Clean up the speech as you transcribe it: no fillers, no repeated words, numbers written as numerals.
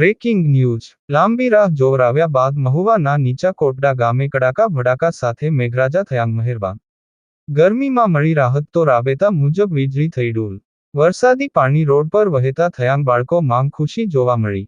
Breaking news લાંબી રાહ જોવરાવ્યા બાદ મહુવાના નીચા કોટડા ગામે કડાકા ભડાકા સાથે મેઘરાજા થયાં મહેરબાન. ગરમીમાં મળી રાહત તો રાબેતા મુજબ વીજળી થઈ ડૂલ. વરસાદી પાણી રોડ પર વહેતા થયાં બાળકો માંગ ખુશી જોવા મળી.